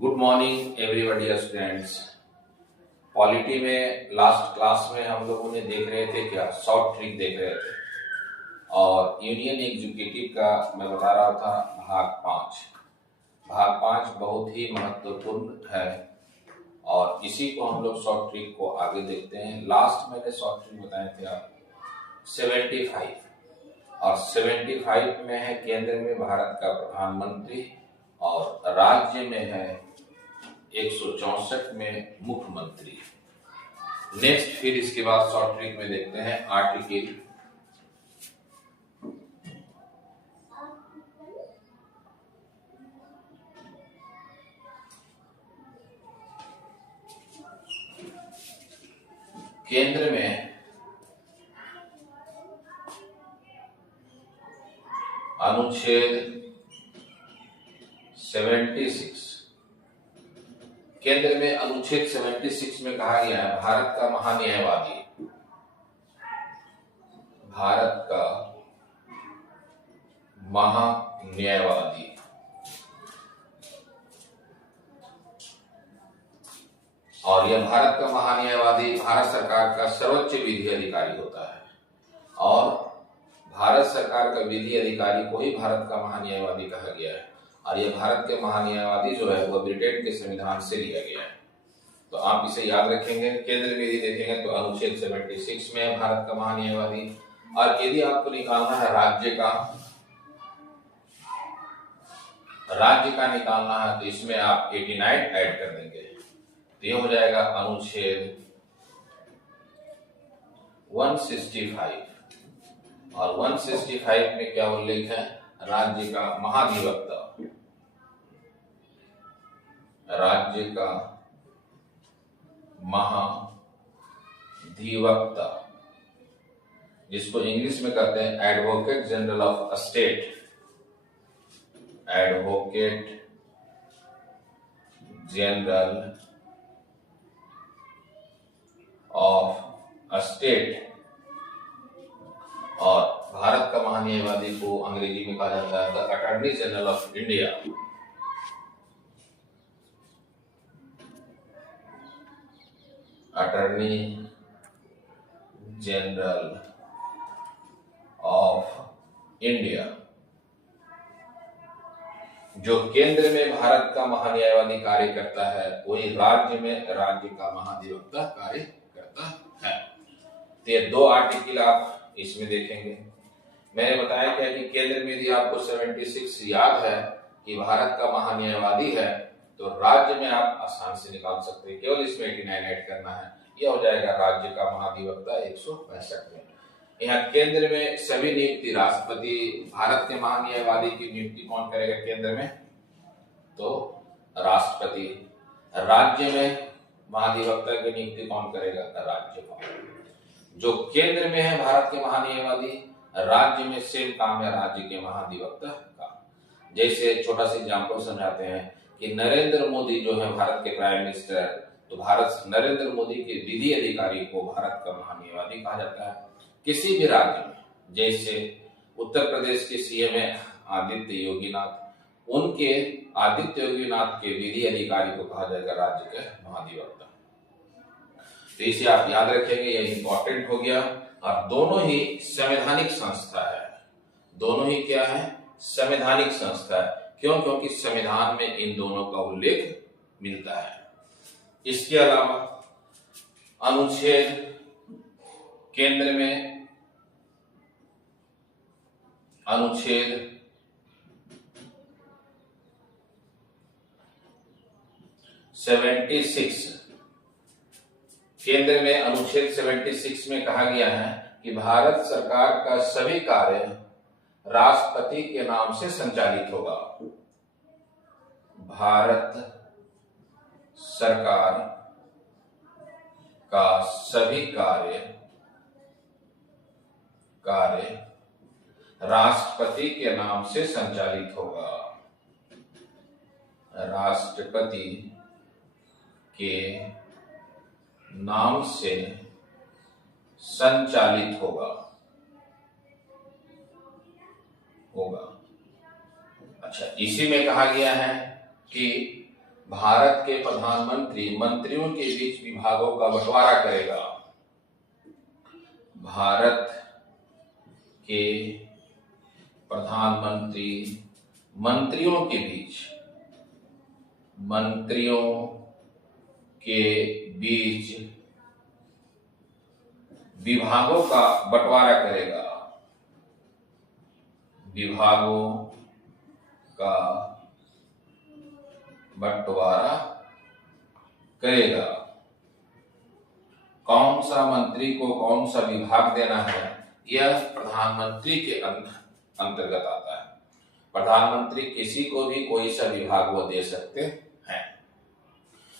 Good morning everybody students. Polity में last class में हम लोगों ने देख रहे थे क्या, शॉर्ट ट्रिक देख रहे थे और यूनियन एग्जीक्यूटिव का मैं बता रहा था भाग 5 बहुत ही महत्वपूर्ण है और इसी को हम लोग शॉर्ट ट्रिक को आगे देखते हैं। लास्ट मैंने शॉर्ट ट्रिक बताए थे आप 75 और 75 में है केंद्र में भारत का प्रधानमंत्री और राज्य में है 164 में मुख्यमंत्री। नेक्स्ट फिर इसके बाद शॉर्ट ट्रिक में देखते हैं आर्टिकल केंद्र में अनुच्छेद 76 केंद्र में अनुच्छेद 76 में कहा गया है भारत का महान्यायवादी और यह भारत का महान्यायवादी भारत सरकार का सर्वोच्च विधि अधिकारी होता है और भारत सरकार का विधि अधिकारी को ही भारत का महान्यायवादी कहा गया है और यह भारत के महान्यायवादी जो है वह ब्रिटेन के संविधान से लिया गया है। तो आप इसे याद रखेंगे। केंद्र में यदि देखेंगे तो अनुच्छेद 76 में है भारत का महान्यायवादी और यदि आपको निकालना है राज्य का निकालना है तो इसमें आप 89 ऐड कर देंगे तो ये हो जाएगा अनुच्छेद 165 और 165 में क्या उल्लेख है, राज्य का महाधिवक्ता जिसको इंग्लिश में कहते हैं advocate general of state, advocate general of state और भारत का महान्यायवादी को अंग्रेजी में कहा जाता है the attorney general of India. Attorney general of India जो केंद्र में भारत का महान्यायवादी कार्य करता है वही राज्य में राज्य का महाधिवक्ता कार्य करता है। तो ये दो आर्टिकल आप इसमें देखेंगे। मैंने बताया क्या कि केंद्र में यदि आपको 76 याद है कि भारत का महान्यायवादी है तो राज्य में आप आसान से निकाल सकते हैं, केवल इसमें 89 ऐड करना है, यह हो जाएगा राज्य का महाधिवक्ता 165 में। यहाँ केंद्र में सभी नियुक्ति राष्ट्रपति, भारत के महान्यायवादी की नियुक्ति कौन करेगा केंद्र में, तो राष्ट्रपति। राज्य में महाधिवक्ता की नियुक्ति कौन करेगा, राज्यपाल। जो केंद्र में है भारत के महान्यायवादी, राज्य में सेम काम है राज्य के महाधिवक्ता का। जैसे छोटा सा एग्जांपल समझाते हैं कि नरेंद्र मोदी जो है भारत के प्राइम मिनिस्टर, तो नरेंद्र मोदी के विधि अधिकारी को भारत का महान्यायवादी कहा जाता है। किसी भी राज्य में, जैसे उत्तर प्रदेश के सीएम है आदित्य योगीनाथ, उनके आदित्य योगीनाथ के विधि अधिकारी को कहा जाएगा राज्य के महाधिवक्ता। तो इसे आप याद रखेंगे, यह इंपॉर्टेंट हो गया। और दोनों ही संवैधानिक संस्था है, दोनों ही क्या है, संवैधानिक संस्था है। क्यों? क्योंकि संविधान में इन दोनों का उल्लेख मिलता है। इसके अलावा अनुच्छेद केंद्र में अनुच्छेद 76 केंद्र में अनुच्छेद 76 में कहा गया है कि भारत सरकार का सभी कार्य राष्ट्रपति के नाम से संचालित होगा। भारत सरकार का सभी कार्य राष्ट्रपति के नाम से संचालित होगा। राष्ट्रपति के नाम से संचालित होगा। अच्छा, इसी में कहा गया है कि भारत के प्रधानमंत्री मंत्रियों के बीच विभागों का बंटवारा करेगा। भारत के प्रधानमंत्री मंत्रियों के बीच विभागों का बंटवारा करेगा। विभागों का बंटवारा करेगा। कौन सा मंत्री को कौन सा विभाग देना है, यह प्रधानमंत्री के अंतर्गत आता है। प्रधानमंत्री किसी को भी कोई सा विभाग वो दे सकते हैं।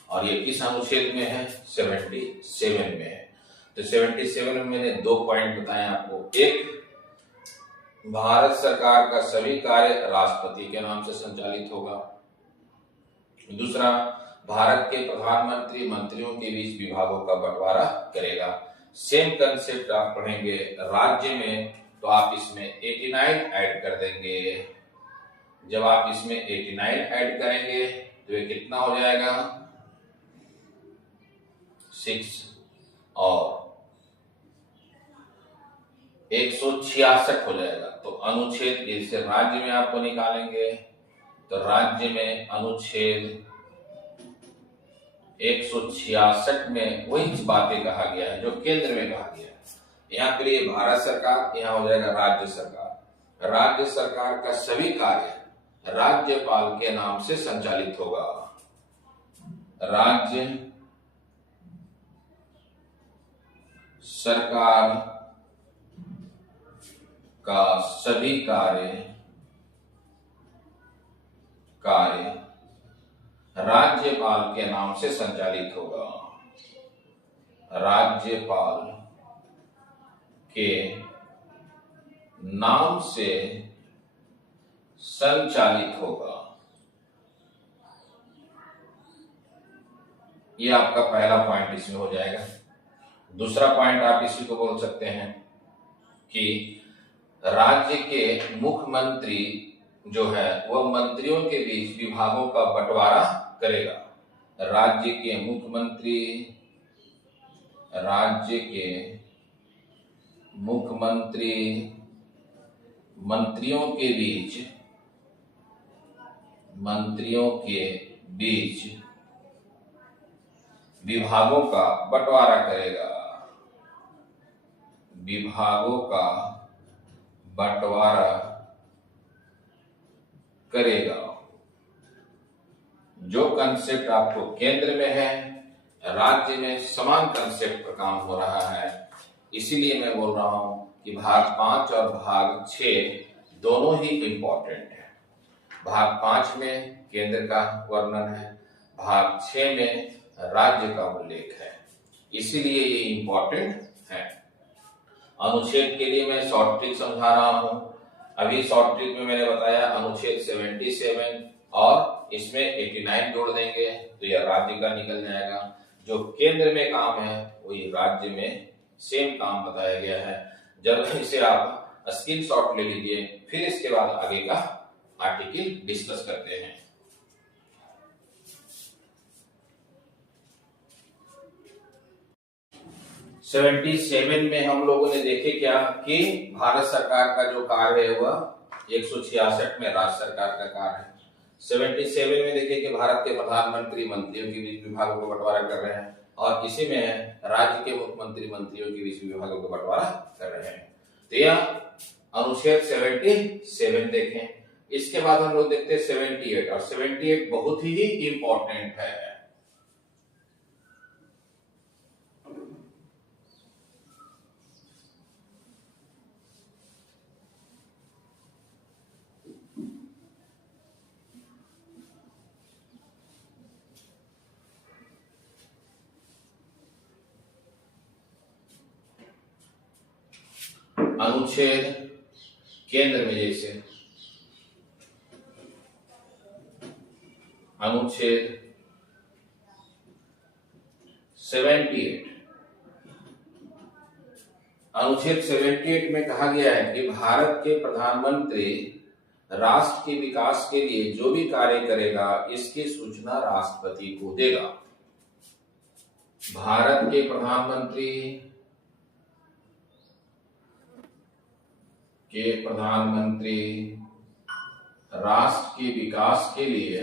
और ये किस अनुच्छेद में है? 77 में है। तो 77 में मैंने 2 पॉइंट बताए आपको। एक, भारत सरकार का सभी कार्य राष्ट्रपति के नाम से संचालित होगा। दूसरा, भारत के प्रधानमंत्री मंत्रियों के बीच विभागों का बंटवारा करेगा। सेम कंसेप्ट आप पढ़ेंगे राज्य में, तो आप इसमें 89 ऐड कर देंगे। जब आप इसमें 89 ऐड करेंगे तो ये कितना हो जाएगा? 6 और 166 हो जाएगा। तो अनुच्छेद जैसे राज्य में आपको निकालेंगे तो राज्य में अनुच्छेद 166 में वही बातें कहा गया है जो केंद्र में कहा गया है। यहाँ के लिए भारत सरकार, यहाँ हो जाएगा राज्य सरकार। राज्य सरकार का सभी कार्य राज्यपाल के नाम से संचालित होगा। राज्य सरकार का सभी कार्य राज्यपाल के नाम से संचालित होगा। राज्यपाल के नाम से संचालित होगा। ये आपका पहला पॉइंट इसमें हो जाएगा। दूसरा पॉइंट आप इसी को बोल सकते हैं कि राज्य के मुख्यमंत्री जो है वह मंत्रियों के बीच विभागों का बंटवारा करेगा। राज्य के मुख्यमंत्री मंत्रियों के बीच विभागों का बंटवारा करेगा। विभागों का बंटवारा करेगा। जो कंसेप्ट आपको केंद्र में है, राज्य में समान कंसेप्ट पर काम हो रहा है। इसीलिए मैं बोल रहा हूं कि भाग 5 और भाग 6 दोनों ही इंपॉर्टेंट है। भाग 5 में केंद्र का वर्णन है, भाग 6 में राज्य का उल्लेख है। इसीलिए ये इंपॉर्टेंट है। अनुच्छेद के लिए मैं शॉर्ट ट्रिक समझा रहा हूं। अभी शॉर्ट ट्रिक में मैंने बताया अनुच्छेद 77 और इसमें 89 जोड़ देंगे तो यह राज्य का निकल जाएगा। जो केंद्र में काम है वही राज्य में सेम काम बताया गया है। जब इसे आप स्क्रीनशॉट ले लीजिए, फिर इसके बाद आगे का आर्टिकल डिस्कस करते हैं। सेवेंटी 77 में हम लोगों ने देखे क्या कि भारत सरकार का जो कार्य है वह 166 में राज्य सरकार का कार्य है। 77 में देखिए कि भारत के प्रधानमंत्री मंत्रियों के बीच विभागों का बंटवारा कर रहे हैं और इसी में राज्य के मुख्यमंत्री मंत्रियों के बीच विभागों का बंटवारा कर रहे हैं। तो यह अनुच्छेद 77 देखें। इसके बाद हम लोग देखते हैं 78 और 78 बहुत ही इंपॉर्टेंट है। अनुच्छेद केंद्र में जैसे अनुच्छेद 78 अनुच्छेद 78 में कहा गया है कि भारत के प्रधानमंत्री राष्ट्र के विकास के लिए जो भी कार्य करेगा इसकी सूचना राष्ट्रपति को देगा। भारत के प्रधानमंत्री राष्ट्र के विकास के लिए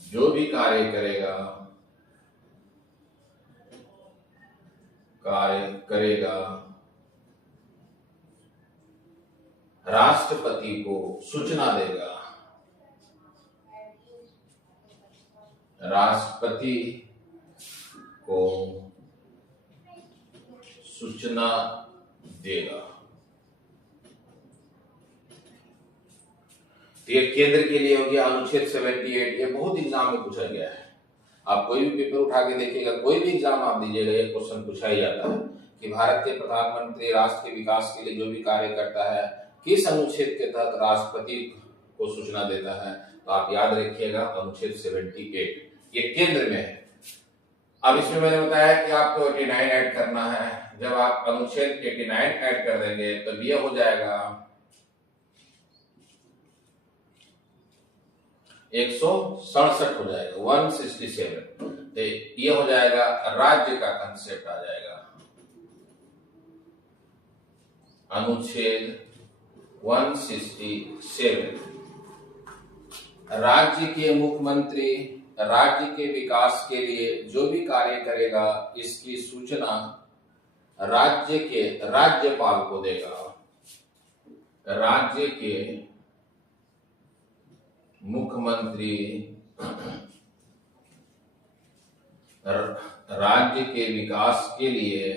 जो भी कार्य करेगा राष्ट्रपति को सूचना देगा। राष्ट्रपति को सूचना देगा। तो ये केंद्र के लिए हो गया अनुच्छेद 78। ये बहुत एग्जाम में पूछा गया है। आप कोई भी पेपर उठा के देखिएगा, कोई भी एग्जाम आप दीजिएगा, ये क्वेश्चन पूछा ही जाता है कि भारत के प्रधानमंत्री राष्ट्र के विकास के लिए जो भी कार्य करता है किस अनुच्छेद के तहत राष्ट्रपति को सूचना देता है। तो आप याद रखिएगा अनुच्छेद 78 ये केंद्र में है। अब इसमें मैंने बताया कि आपको 89 ऐड करना है। जब आप अनुच्छेद 89 ऐड कर देंगे तो ये हो जाएगा 167 हो जाएगा, 167। ये हो जाएगा राज्य का कंसेप्ट आ जाएगा। अनुच्छेद 167 राज्य के मुख्यमंत्री राज्य के विकास के लिए जो भी कार्य करेगा इसकी सूचना राज्य के राज्यपाल को देगा। राज्य के मुख्यमंत्री राज्य के विकास के लिए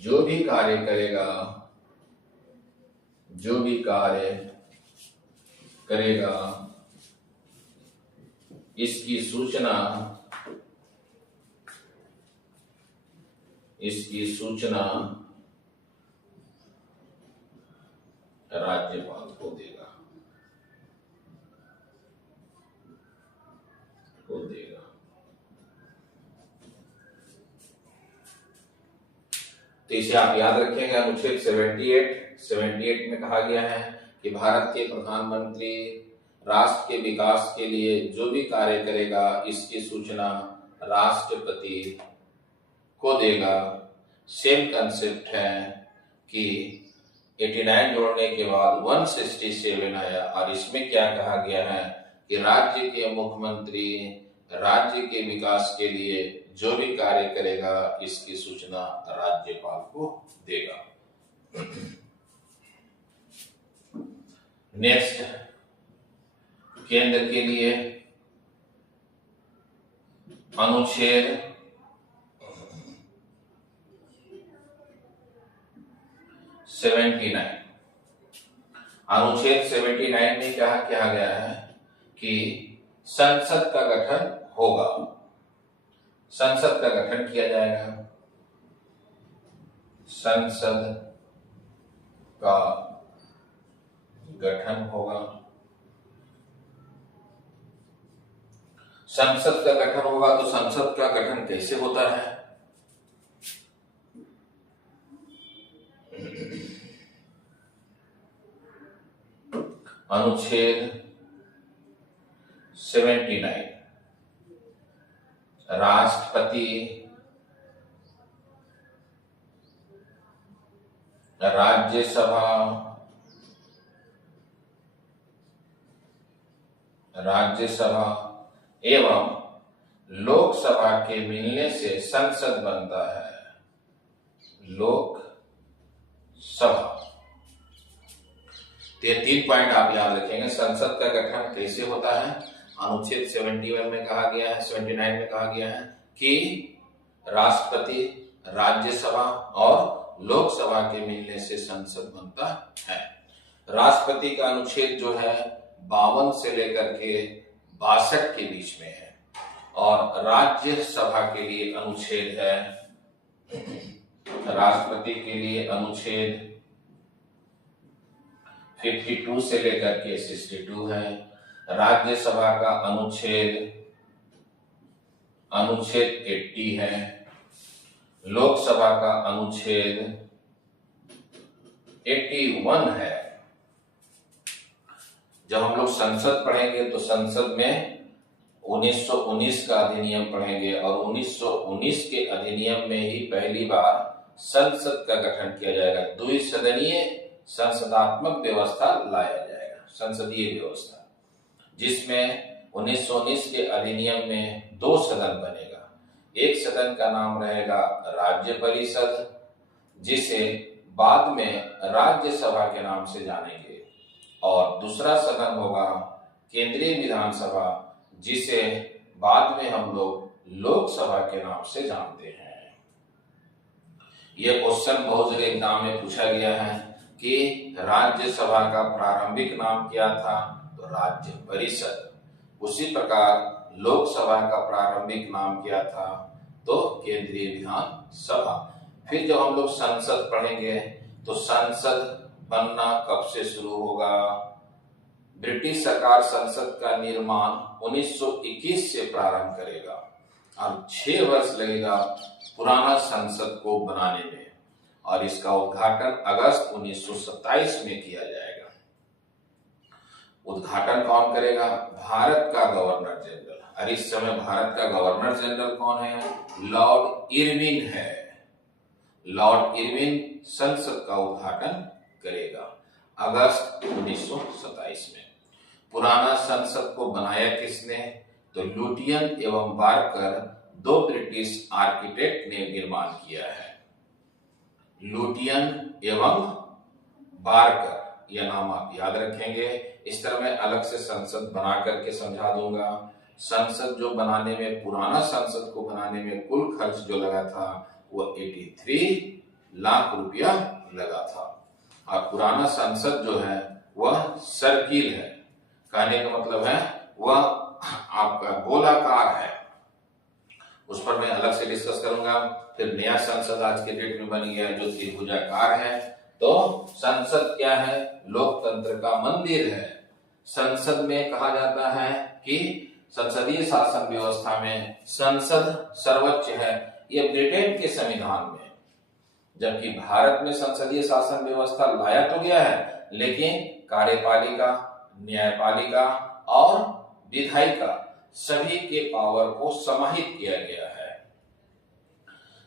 जो भी कार्य करेगा इसकी सूचना राज्यपाल को देगा। तो इसे आप याद रखेंगे। अनुच्छेद 78 में कहा गया है कि भारत के प्रधानमंत्री राष्ट्र के विकास के लिए जो भी कार्य करेगा इसकी सूचना राष्ट्रपति को देगा। सेम कंसेप्ट है कि 89 जोड़ने के बाद 167 आया और इसमें क्या कहा गया है कि राज्य के मुख्यमंत्री राज्य के विकास के लिए जो भी कार्य करेगा इसकी सूचना राज्यपाल को देगा। नेक्स्ट, केंद्र के लिए अनुच्छेद 79। अनुच्छेद 79 में क्या कहा गया है कि संसद का गठन होगा। संसद का गठन किया जाएगा। संसद का गठन होगा। संसद का गठन होगा तो संसद का गठन कैसे होता है? अनुच्छेद 79 राष्ट्रपति राज्यसभा एवं लोकसभा के मिलने से संसद बनता है। लोकसभा। ये 3 पॉइंट आप याद रखेंगे। संसद का गठन कैसे होता है? अनुच्छेद 71 में कहा गया है, 79 में कहा गया है कि राष्ट्रपति, राज्यसभा और लोकसभा के मिलने से संसद बनता है। राष्ट्रपति का अनुच्छेद जो है 52 से लेकर के 62 के बीच में है और राज्यसभा के लिए अनुच्छेद है, राष्ट्रपति के लिए अनुच्छेद 52 से लेकर के 62 है। राज्यसभा का अनुच्छेद 80 है। लोकसभा का अनुच्छेद 81 है। जब हम लोग संसद पढ़ेंगे तो संसद में 1919 का अधिनियम पढ़ेंगे और 1919 के अधिनियम में ही पहली बार संसद का गठन किया जाएगा। द्विसदनीय संसदात्मक व्यवस्था लाया जाएगा, संसदीय व्यवस्था, जिसमें 1919 के अधिनियम में 2 सदन बनेगा। एक सदन का नाम रहेगा राज्य परिषद, जिसे बाद में राज्यसभा के नाम से जानेंगे, और दूसरा सदन होगा केंद्रीय विधानसभा, जिसे बाद में हम लोग लोकसभा के नाम से जानते हैं। यह क्वेश्चन बहुत जगह एग्जाम में पूछा गया है कि राज्यसभा का प्रारंभिक नाम क्या था, तो राज्य परिषद। उसी प्रकार लोकसभा का प्रारंभिक नाम क्या था, तो केंद्रीय विधानसभा। फिर जब हम लोग संसद पढ़ेंगे तो संसद बनना कब से शुरू होगा। ब्रिटिश सरकार संसद का निर्माण 1921 से प्रारंभ करेगा और 6 वर्ष लगेगा पुराना संसद को बनाने में, और इसका उद्घाटन अगस्त 1927 में किया जाएगा। उद्घाटन कौन करेगा, भारत का गवर्नर जनरल। और इस समय भारत का गवर्नर जनरल कौन है, लॉर्ड इरविन है। लॉर्ड इरविन संसद का उद्घाटन करेगा अगस्त 1927 में। पुराना संसद को बनाया किसने, तो लुटियन एवं बार्कर, 2 ब्रिटिश आर्किटेक्ट ने निर्माण किया है। लुटियन एवं बार्कर, यह नाम आप याद रखेंगे। इस तरह मैं अलग से संसद बना करके समझा दूंगा। संसद जो बनाने में, पुराना संसद को बनाने में कुल खर्च जो लगा था वो 83 लाख रुपया लगा था। और पुराना संसद जो है वह सर्किल है, कहने का मतलब है वह आपका गोलाकार है। उस पर मैं अलग से डिस्कस करूंगा। फिर नया संसद आज के डेट में बन गया जो त्रिभुजाकार है। तो संसद क्या है, लोकतंत्र का मंदिर है। संसद में कहा जाता है कि संसदीय शासन व्यवस्था में संसद सर्वोच्च है, यह ब्रिटेन के संविधान में। जबकि भारत में संसदीय शासन व्यवस्था लाया तो गया है, लेकिन कार्यपालिका, न्यायपालिका और विधायिका सभी के पावर को समाहित किया गया है।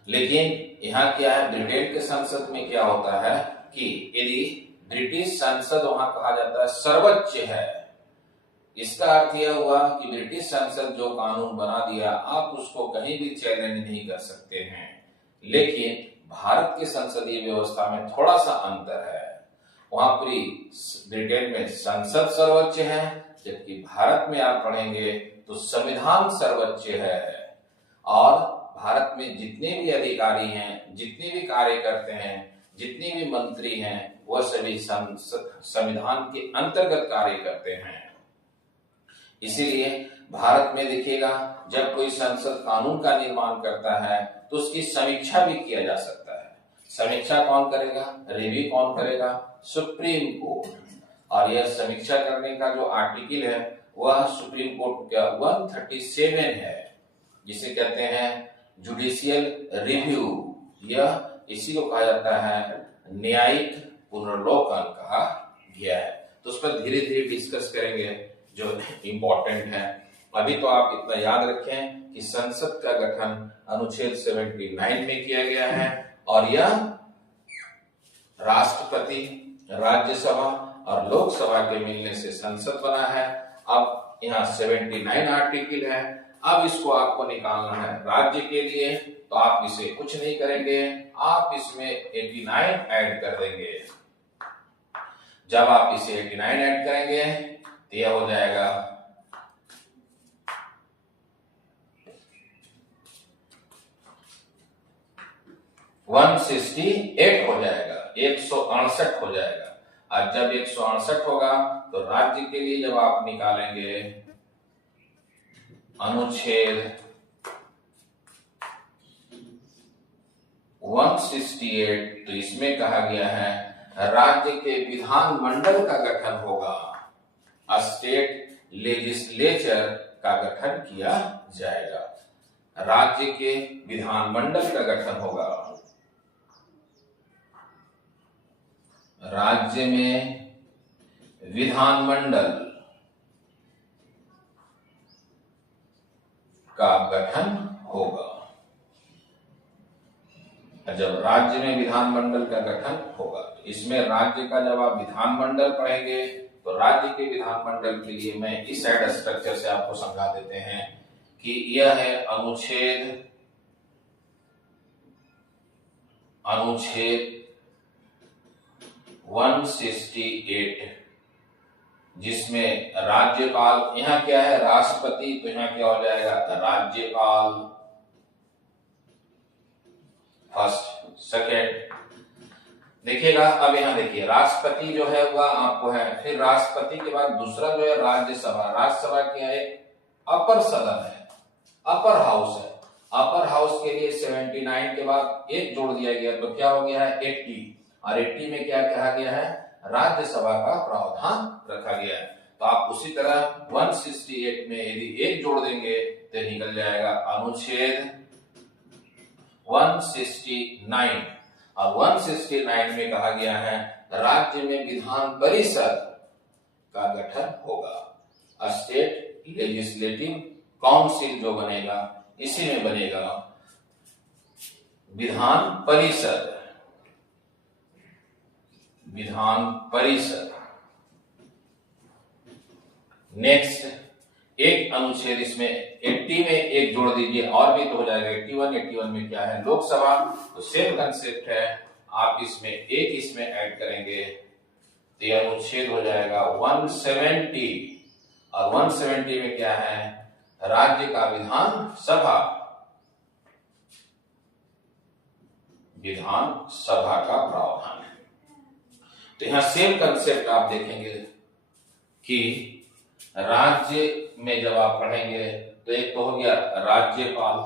लेकिन यहाँ क्या है, ब्रिटेन के संसद में क्या होता है कि यदि ब्रिटिश संसद वहां कहा जाता है सर्वोच्च है, इसका अर्थ यह हुआ कि ब्रिटिश संसद जो कानून बना दिया आप उसको कहीं भी चैलेंज नहीं कर सकते हैं। लेकिन भारत की संसदीय व्यवस्था में थोड़ा सा अंतर है। वहां पूरी ब्रिटेन में संसद सर्वोच्च है, जबकि भारत में आप पढ़ेंगे तो संविधान सर्वोच्च है। और भारत में जितने भी अधिकारी हैं, जितने भी कार्य करते हैं, जितने भी मंत्री हैं, वह सभी संविधान के अंतर्गत कार्य करते हैं। इसीलिए भारत में देखिएगा जब कोई संसद कानून का निर्माण करता है तो उसकी समीक्षा भी किया जा सकता है। समीक्षा कौन करेगा, रिव्यू कौन करेगा, सुप्रीम कोर्ट। और यह समीक्षा करने का जो आर्टिकल है वह सुप्रीम कोर्ट का 137 है, जिसे कहते हैं जुडिशियल रिव्यू। यह इसी को कहा जाता है न्यायिक पुनर्लोकन कहा गया है। तो उस पर धीरे धीरे डिस्कस करेंगे जो इम्पोर्टेंट है। अभी तो आप इतना याद रखें कि संसद का गठन अनुच्छेद 79 में किया गया है और यह राष्ट्रपति, राज्यसभा और लोकसभा के मिलने से संसद बना है। अब यहाँ 79 आर्टिकल है। अब इसको आपको निकालना है राज्य के लिए, तो आप इसे कुछ नहीं करेंगे, आप इसमें 89 ऐड कर देंगे। जब आप इसे 89 ऐड करेंगे तो यह हो जाएगा 168 हो जाएगा, 168 हो जाएगा। और जब 168 होगा तो राज्य के लिए जब आप निकालेंगे अनुच्छेद 168, तो इसमें कहा गया है राज्य के विधानमंडल का गठन होगा, स्टेट लेजिस्लेचर का गठन किया जाएगा। राज्य के विधानमंडल का गठन होगा। राज्य में विधानमंडल का गठन होगा। जब राज्य में विधानमंडल का गठन होगा, इसमें राज्य का जब आप विधानमंडल पढ़ेंगे तो राज्य के विधानमंडल के लिए मैं इस साइड स्ट्रक्चर से आपको समझा देते हैं कि यह है अनुच्छेद 168, जिसमें राज्यपाल, यहाँ क्या है राष्ट्रपति, तो यहाँ क्या हो जाएगा राज्यपाल फर्स्ट सेकेंड। देखिएगा अब यहाँ देखिए राष्ट्रपति जो है वह आपको है, फिर राष्ट्रपति के बाद दूसरा जो है राज्यसभा। राज्यसभा क्या है अपर सदन है, अपर हाउस है। अपर हाउस के लिए 79 के बाद एक जोड़ दिया गया तो क्या हो गया है 80, और 80 में क्या कहा गया है राज्यसभा का प्रावधान रखा गया है। तो आप उसी तरह 168 में यदि एक जोड़ देंगे तो निकल जाएगा अनुच्छेद 169, और 169 में कहा गया है राज्य में विधान परिषद का गठन होगा। स्टेट लेजिस्लेटिव काउंसिल जो बनेगा इसी में बनेगा विधान परिषद। विधान परिषद। नेक्स्ट एक अनुच्छेद इसमें 80 में एक जोड़ दीजिए और भी तो हो जाएगा 81 में क्या है लोकसभा। तो सेम कंसेप्ट है, आप इसमें एक इसमें ऐड करेंगे तो यह अनुच्छेद हो जाएगा 170, और 170 में क्या है राज्य का विधान सभा। विधान सभा का प्रावधान है। तो यहां सेम कंसेप्ट आप देखेंगे कि राज्य में जब आप पढ़ेंगे तो एक तो हो गया राज्यपाल,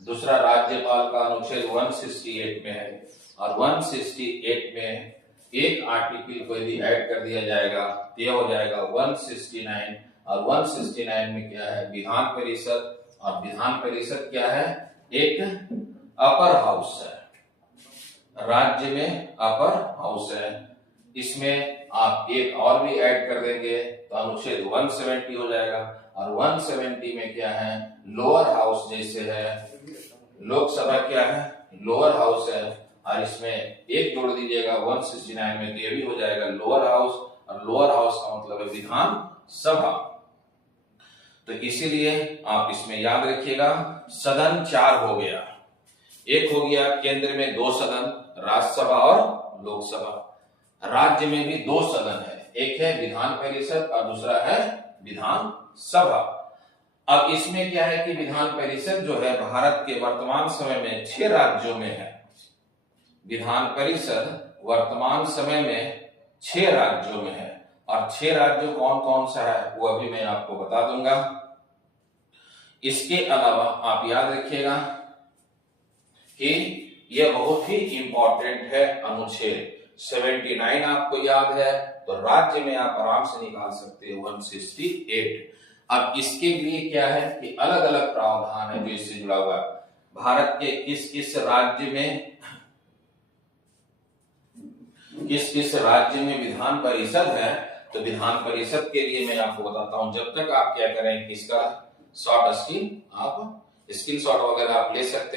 दूसरा राज्यपाल का अनुच्छेद 168 में है, और 168 में एक आर्टिकल को यदि ऐड कर दिया जाएगा तो यह हो जाएगा 169, और 169 में क्या है विधान परिषद, और विधान परिषद क्या है एक अपर हाउस है, राज्य में अपर हाउस है। इसमें आप एक और भी ऐड कर देंगे तो अनुच्छेद 170 हो जाएगा, और 170 में क्या है लोअर हाउस जैसे है, लोकसभा क्या है लोअर हाउस है, और इसमें एक जोड़ दीजिएगा 169 में तो ये भी हो जाएगा लोअर हाउस, और लोअर हाउस का मतलब है विधान सभा। तो इसीलिए आप इसमें याद रखिएगा सदन 4 हो गया, एक हो गया केंद्र में 2 सदन राज्यसभा और लोकसभा, राज्य में भी 2 सदन है, एक है विधान परिषद और दूसरा है विधान सभा। अब इसमें क्या है कि विधान परिषद जो है भारत के वर्तमान समय में 6 राज्यों में है। विधान परिषद वर्तमान समय में 6 राज्यों में है, और 6 राज्यों कौन कौन सा है वो अभी मैं आपको बता दूंगा। इसके अलावा आप याद रखिएगा कि यह बहुत ही इंपॉर्टेंट है अनुच्छेद 79 आपको याद है तो राज्य में आप आराम से निकाल सकते हो 168। अब इसके लिए क्या है कि अलग अलग प्रावधान है जो इससे जुड़ा हुआ है। भारत के किस किस राज्य में विधान परिषद है, तो विधान परिषद के लिए मैं आपको बताता हूं। जब तक आप क्या करें इसका शॉर्ट स्क्रीन आप स्क्रीनशॉट वगैरह आप ले सकते हैं।